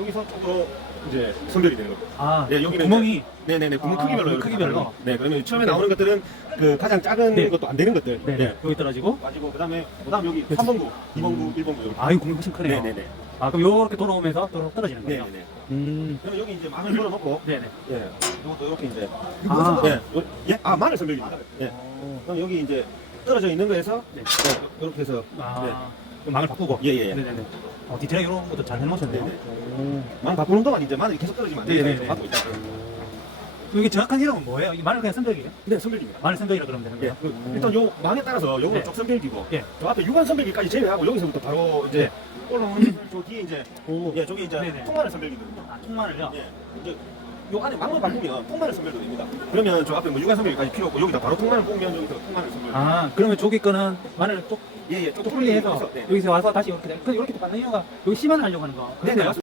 여기서 쪽으로 이제 선별이 되는 겁니다. 아, 네, 여기는 구멍이 네네네 구멍 아, 크기별로 구멍 이렇게 크기별로? 다르고. 네 그러면 처음에 나오는 것들은 그 가장 작은 네. 것도 안 되는 것들 네, 네. 여기 떨어지고. 가지고 그다음에 그다음 여기 그렇지. 3번구, 2번구, 1번구 이렇게. 아, 이 구멍이 훨씬 크네요. 네네네. 아, 그럼 요렇게 돌아오면서 또 떨어지는 거예요? 네네네. 음. 그러면 여기 이제 마늘 걸어놓고 네네. 예. 이것도 이렇게 이제 아. 예. 요- 예? 아 마늘 선별입니다. 예. 어. 그럼 여기 이제 떨어져 있는 거에서 네. 네, 이렇게 해서 아, 그럼 망을 바꾸고. 예예예. 네네네. 어, 디테일 이런 것도 잘 해놓으셨네요. 네네. 오. 마늘 바꾸는 동안 이제 마늘이 계속 떨어지면 안 네네네. 좀 바꾸고 있다. 이게 정확한 이름은 뭐예요? 이 마늘 그냥 선별이에요? 네 선별입니다. 마늘 선별이라 그러면 되는 예. 거예요? 그 일단 요 망에 따라서 요거는 네. 쪽 선별기고 예. 저 앞에 육안 선별기까지 제외하고 여기서부터 바로 이제 올라오는 저 뒤에 이제 오. 예 저기 이제 네네. 통마늘 선별기거든요. 아, 통마늘요? 예. 이제 요 안에 망만 밟으면 통마늘 선별도 됩니다. 그러면 저 앞에 뭐 육안 선별기까지 필요 없고 여기다 바로 통마늘 뽑으면 여기서 통마늘 선별. 아, 그러면 저기 거는 마늘 쪽, 예예. 좀쪽 분리해서 네. 여기서 와서 다시 이렇게, 돼. 그 이렇게 받는 이유가 여기 심한 하려고 하는 거. 네네. 그런가요? 맞습니다.